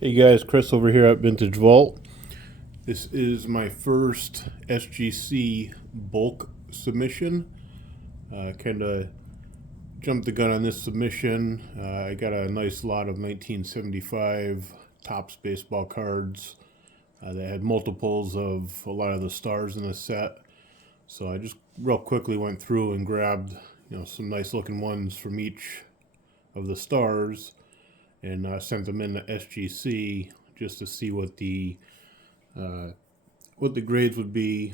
Hey guys, Chris over here at Vintage Vault. This is my first SGC bulk submission. Kind of jumped the gun on this submission. I got a nice lot of 1975 Topps baseball cards that had multiples of a lot of the stars in the set. So I just real quickly went through and grabbed some nice looking ones from each of the stars and sent them in to SGC just to see what the grades would be,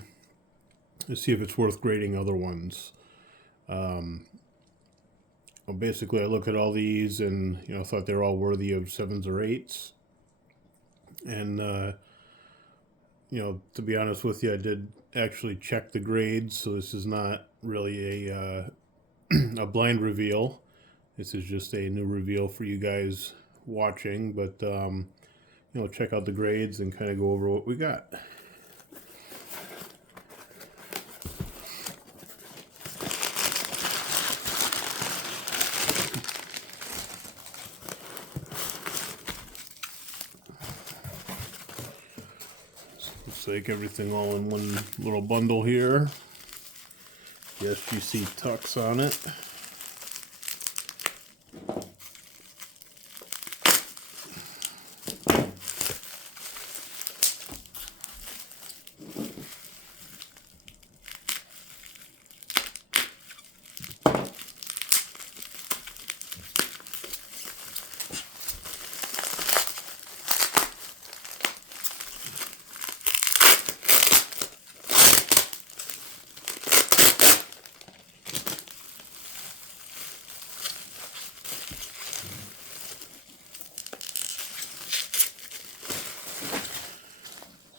to see if it's worth grading other ones. Well, basically, I looked at all these and thought they were all worthy of 7s or 8s. And to be honest with you, I did actually check the grades, so this is not really a a blind reveal. This is just a new reveal for you guys watching, but check out the grades and kind of go over what we got. Looks like everything all in one little bundle here. The SGC Tux on it.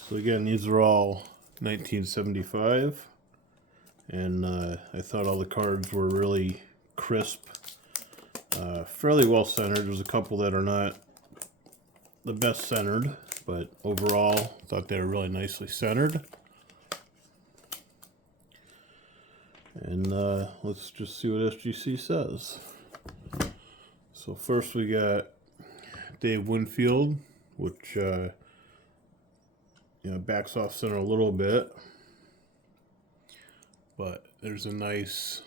So again, these are all 1975, and I thought all the cards were really crisp, fairly well centered. There's a couple that are not the best centered, but overall, I thought they were really nicely centered. And let's just see what SGC says. So first we got Dave Winfield, which backs off center a little bit, but there's a nice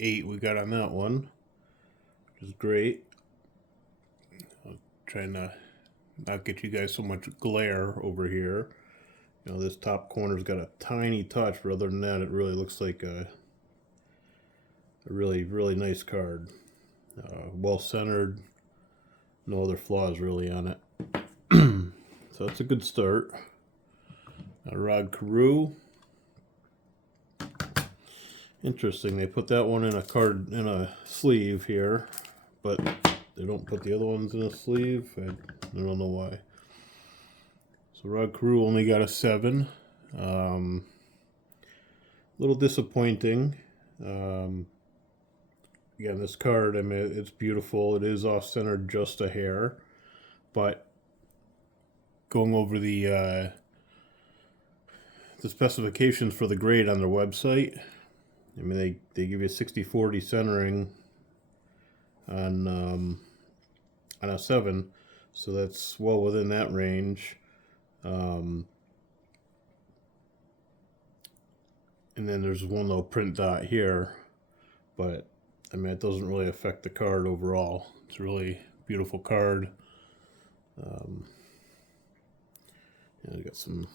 8 we got on that one, which is great. I'm trying to not get you guys so much glare over here. This top corner's got a tiny touch, but other than that, it really looks like a really, really nice card. Well centered, no other flaws really on it. So that's a good start. Rod Carew. Interesting, they put that one in a card in a sleeve here, but they don't put the other ones in a sleeve. I don't know why. So Rod Carew only got a 7. A little disappointing. Again, this card, I mean, it's beautiful. It is off-centered just a hair, but going over the specifications for the grade on their website, I mean, they give you 60-40 centering on a 7, so that's well within that range. And then there's one little print dot here, but I mean, it doesn't really affect the card overall. It's a really beautiful card. I got some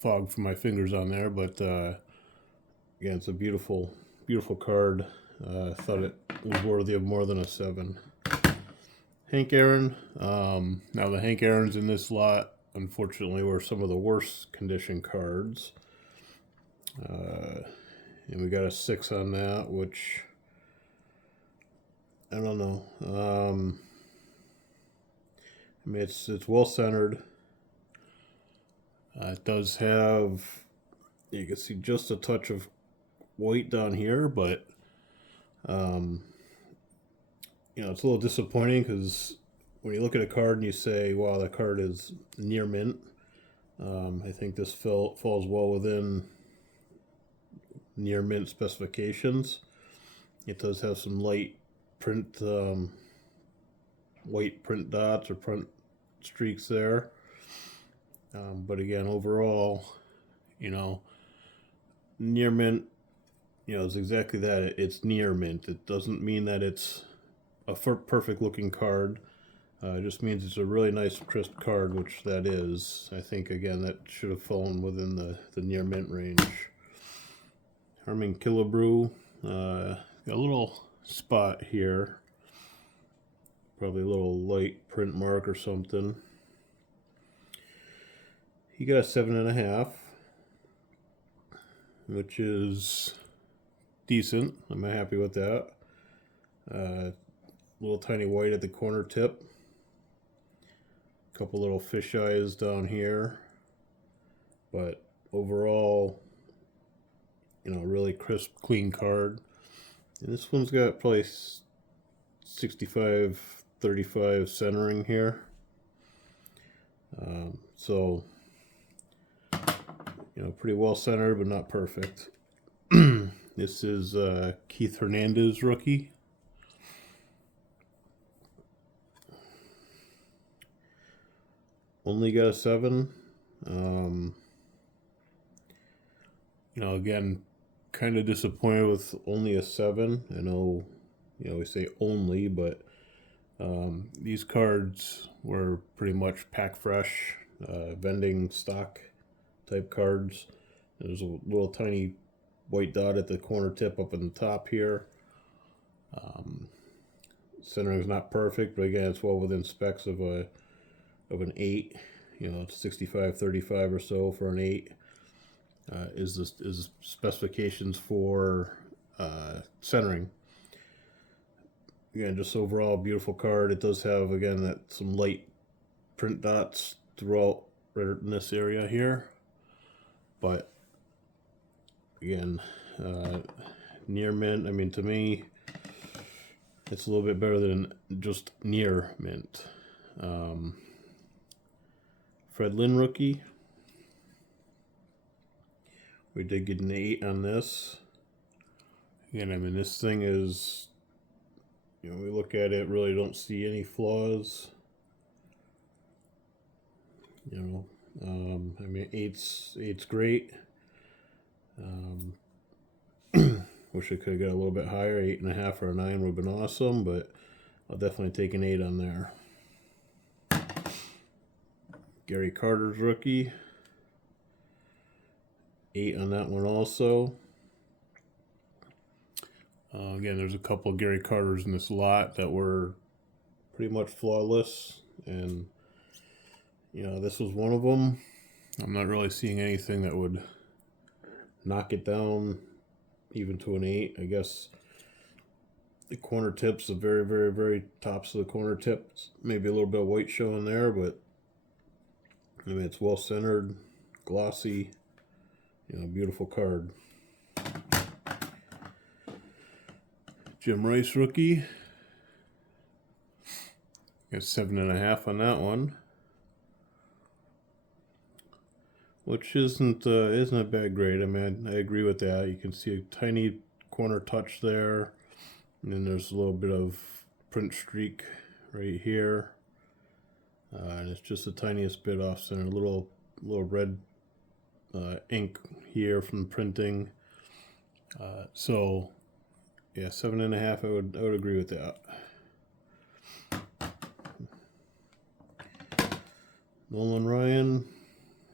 fog from my fingers on there, but again, it's a beautiful, beautiful card. I thought it was worthy of more than a 7. Hank Aaron. Now the Hank Aaron's in this lot, unfortunately, were some of the worst condition cards. And we got a 6 on that, which I don't know. I mean, it's well centered. It does have, you can see just a touch of white down here, but it's a little disappointing because when you look at a card and you say, wow, that card is near mint, I think this falls well within near mint specifications. It does have some light print white print dots or print streaks there. But again, overall, you know, near mint, you know, it's exactly that. It's near mint. It doesn't mean that it's a perfect looking card. It just means it's a really nice crisp card, which that is. I think, again, that should have fallen within the near mint range. Harming Killebrew, got a little spot here. Probably a little light print mark or something. He got a 7.5, which is decent. I'm happy with that. Little tiny white at the corner tip. Couple little fish eyes down here. But overall, you know, really crisp, clean card. And this one's got probably 65-35 centering here. So, you know, pretty well centered, but not perfect. This is Keith Hernandez rookie. Only got a 7. You know, again, kind of disappointed with only a 7. I know, you know, we say only, but these cards were pretty much pack fresh, vending stock type cards. There's a little tiny white dot at the corner tip up in the top here. Centering is not perfect, but again, it's well within specs of an 8. You know, it's 65-35 or so for an 8. Is the specifications for centering. Again, just overall beautiful card. It does have, again, that some light print dots throughout right in this area here, but again, near mint. I mean, to me, it's a little bit better than just near mint. Fred Lynn rookie. We did get an 8 on this. Again, I mean, this thing is, you know, we look at it, really don't see any flaws. You know, I mean, eight's great. Wish I could have got a little bit higher. 8.5 or a 9 would have been awesome, but I'll definitely take an 8 on there. Gary Carter's rookie. 8 on that one also. Again, there's a couple of Gary Carters in this lot that were pretty much flawless, and you know, this was one of them. I'm not really seeing anything that would knock it down even to an 8. I guess the corner tips, the very, very, very tops of the corner tips, maybe a little bit of white showing there, but I mean, it's well centered, glossy, you know, beautiful card. Jim Rice rookie. Got 7.5 on that one, which isn't a bad grade. I mean, I agree with that. You can see a tiny corner touch there, and then there's a little bit of print streak right here, and it's just the tiniest bit off center. A little red ink here from printing. So yeah, 7.5. I would agree with that. Nolan Ryan.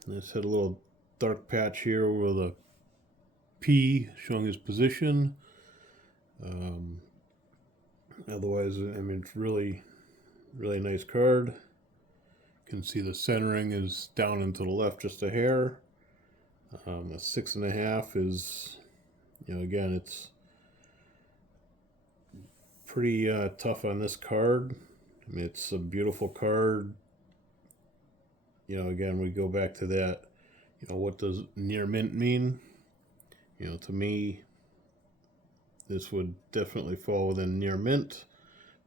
This had a little dark patch here with a P showing his position. Otherwise, I mean, it's really, really nice card. You can see the centering is down and to the left just a hair. A 6.5 is, you know, again, it's pretty tough on this card. I mean, it's a beautiful card. You know, again, we go back to that, you know, what does near mint mean? You know, to me, this would definitely fall within near mint,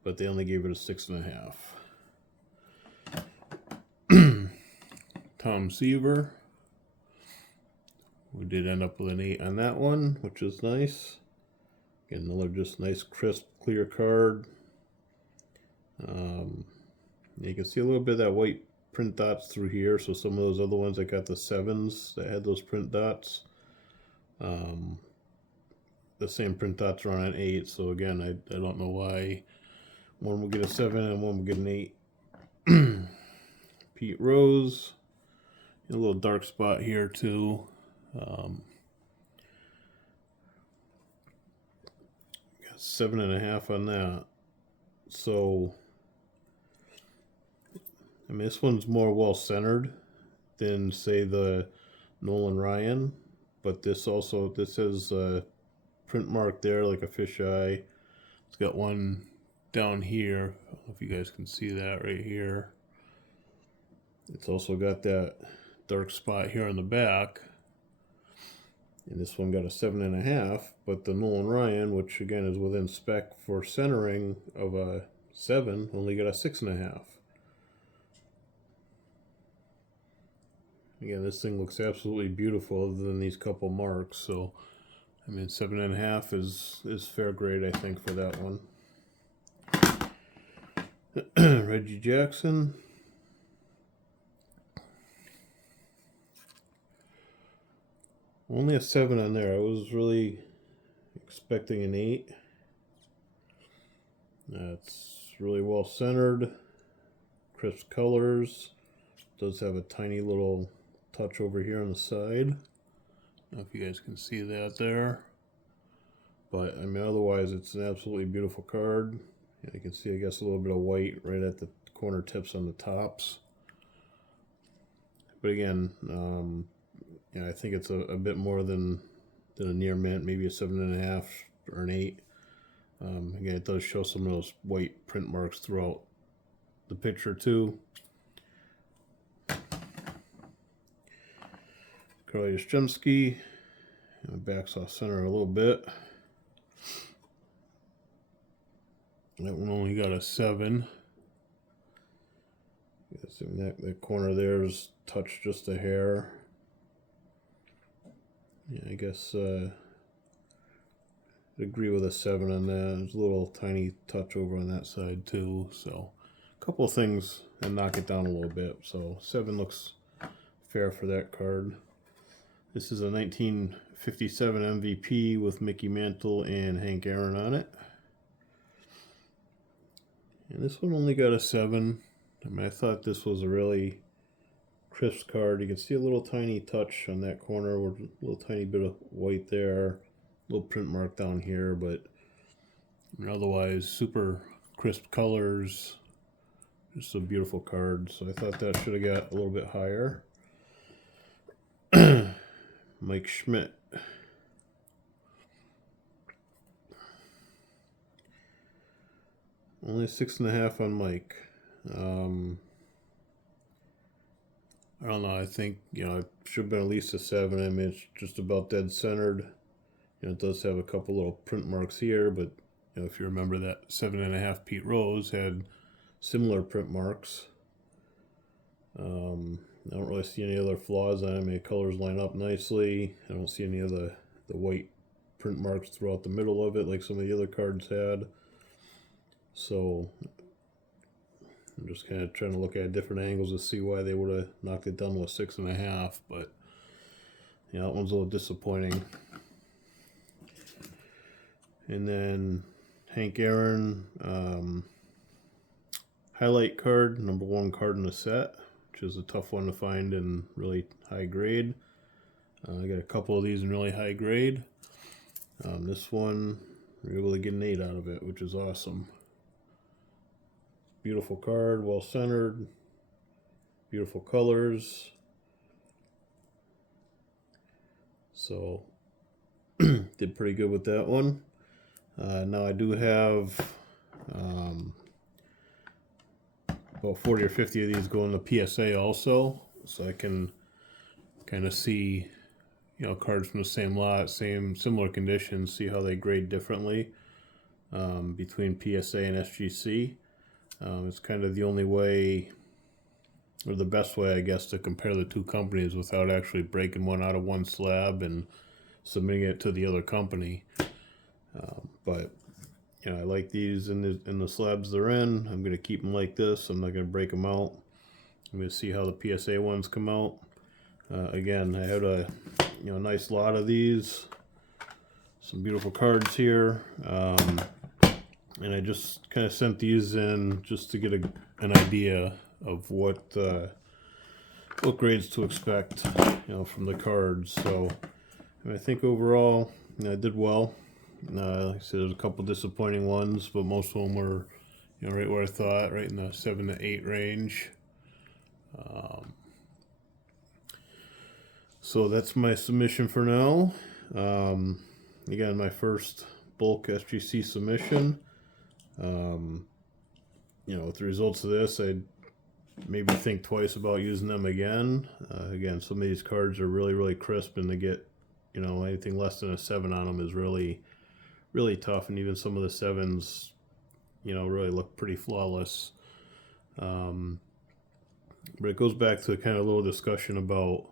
but they only gave it a 6.5. Tom Seaver. We did end up with an 8 on that one, which is nice. Again, another just nice, crisp, clear card. You can see a little bit of that white print dots through here. So some of those other ones that got the 7s that had those print dots, the same print dots are on an 8. So again, I don't know why one will get a 7 and one will get an 8. Pete Rose, a little dark spot here too. Got 7.5 on that. So I mean, this one's more well centered than say the Nolan Ryan, but this has a print mark there like a fisheye. It's got one down here. I don't know if you guys can see that right here. It's also got that dark spot here on the back. And this one got a 7.5, but the Nolan Ryan, which again is within spec for centering of a 7, only got a 6.5. Again, this thing looks absolutely beautiful other than these couple marks. So, I mean, 7.5 is fair grade, I think, for that one. Reggie Jackson. Only a 7 on there. I was really expecting an 8. That's really well centered. Crisp colors. Does have a tiny little touch over here on the side. I don't know if you guys can see that there. But, I mean, otherwise, it's an absolutely beautiful card. You can see, I guess, a little bit of white right at the corner tips on the tops. But again, I think it's a bit more than a near mint, maybe a 7.5 or an 8. Again, it does show some of those white print marks throughout the picture too. Karl Yastrzemski, backs off center a little bit. That one only got a 7. That corner there is touched just a hair. Yeah, I guess I'd agree with a 7 on that. There's a little tiny touch over on that side too. So a couple of things that knock it down a little bit. So 7 looks fair for that card. This is a 1957 MVP with Mickey Mantle and Hank Aaron on it. And this one only got a 7. I mean, I thought this was a really crisp card. You can see a little tiny touch on that corner with a little tiny bit of white there, little print mark down here, but I mean, otherwise super crisp colors. Just a beautiful card. So I thought that should have got a little bit higher. Mike Schmidt. Only 6.5 on Mike. I don't know. I think, it should have been at least a 7. I mean, it's just about dead centered. It does have a couple little print marks here, but if you remember, that 7.5 Pete Rose had similar print marks. I don't really see any other flaws on it. I mean, colors line up nicely. I don't see any of the white print marks throughout the middle of it like some of the other cards had. So I'm just kind of trying to look at different angles to see why they would have knocked it down to a 6.5, but that one's a little disappointing. And then Hank Aaron, highlight card, number 1 card in the set, which is a tough one to find in really high grade. I got a couple of these in really high grade. This one, we're able to get an 8 out of it, which is awesome. Beautiful card, well centered, beautiful colors. So did pretty good with that one. Now I do have about 40 or 50 of these going to PSA also, so I can kind of see cards from the same lot, similar conditions, see how they grade differently between PSA and SGC. It's kind of the only way, or the best way, I guess, to compare the two companies without actually breaking one out of one slab and submitting it to the other company. But I like these in the slabs they're in. I'm going to keep them like this. I'm not going to break them out. I'm going to see how the PSA ones come out. Again, I had a nice lot of these. Some beautiful cards here. And I just kind of sent these in just to get an idea of what grades to expect, from the cards. So I think overall, I did well. Like I said, there's a couple disappointing ones, but most of them were, right where I thought, right in the 7 to 8 range. So that's my submission for now. Again, my first bulk SGC submission. With the results of this, I'd maybe think twice about using them again. Again, some of these cards are really, really crisp, and to get, anything less than a 7 on them is really, really tough. And even some of the 7s, really look pretty flawless. But it goes back to kind of a little discussion about,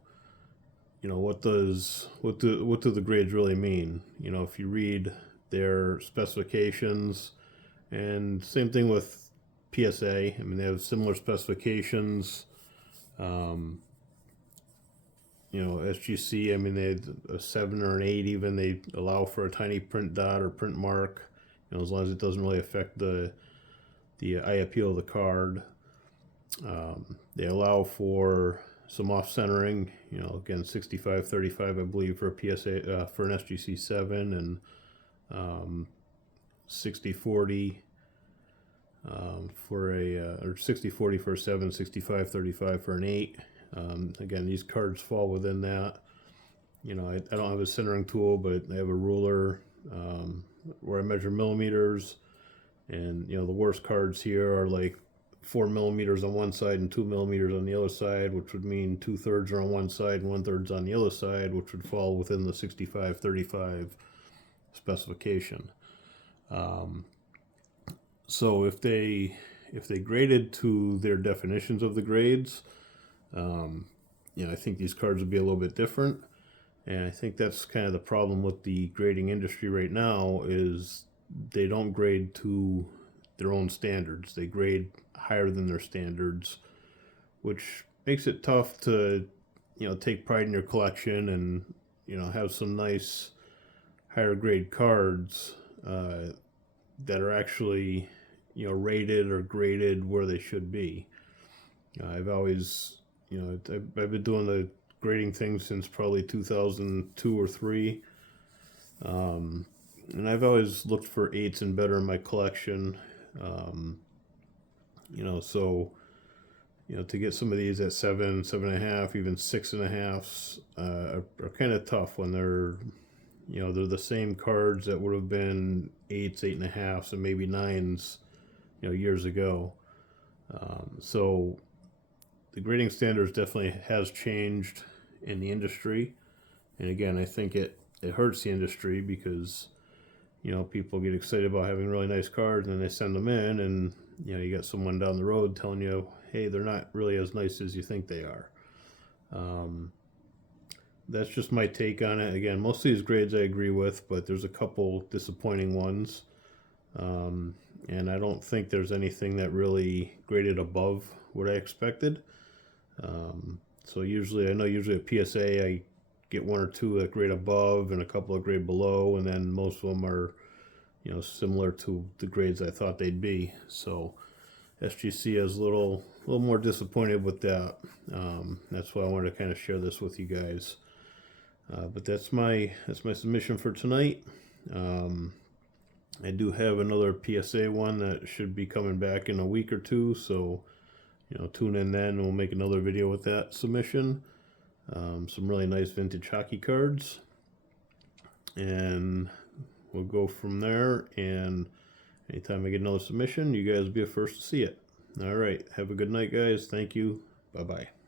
what do the grades really mean? If you read their specifications, and same thing with PSA. I mean, they have similar specifications. SGC, I mean, they had a 7 or an 8 even. They allow for a tiny print dot or print mark, as long as it doesn't really affect the eye appeal of the card. They allow for some off-centering, again, 65-35, I believe, for a PSA, for an SGC 7, and 60-40 for a, or 60-40 for a 7, 65-35 for an 8. Again, these cards fall within that. I don't have a centering tool, but I have a ruler where I measure millimeters. And, the worst cards here are like 4 millimeters on one side and 2 millimeters on the other side, which would mean 2/3 are on one side and 1/3 on the other side, which would fall within the 65-35 specification. So if they graded to their definitions of the grades, I think these cards would be a little bit different. And I think that's kind of the problem with the grading industry right now, is they don't grade to their own standards. They grade higher than their standards, which makes it tough to, take pride in your collection and, have some nice higher grade cards that are actually, rated or graded where they should be. I've always, I've been doing the grading thing since probably 2002 or 3. And I've always looked for 8s and better in my collection. So, to get some of these at 7, 7.5, even 6.5s are kind of tough when they're, they're the same cards that would have been 8s, 8.5s, and maybe 9s, years ago. So the grading standards definitely has changed in the industry. And again, I think it hurts the industry because, people get excited about having really nice cards, and they send them in, and, you got someone down the road telling you, hey, they're not really as nice as you think they are. That's just my take on it. Again, most of these grades I agree with, but there's a couple disappointing ones. And I don't think there's anything that really graded above what I expected. So usually a PSA, I get 1 or 2 that grade above and a couple that grade below, and then most of them are, similar to the grades I thought they'd be. So SGC is a little more disappointed with that. That's why I wanted to kind of share this with you guys. But that's my submission for tonight. I do have another PSA one that should be coming back in a week or 2, so tune in then, and we'll make another video with that submission. Some really nice vintage hockey cards, and we'll go from there. And anytime I get another submission, you guys will be the first to see it. All right, have a good night, guys. Thank you. Bye-bye.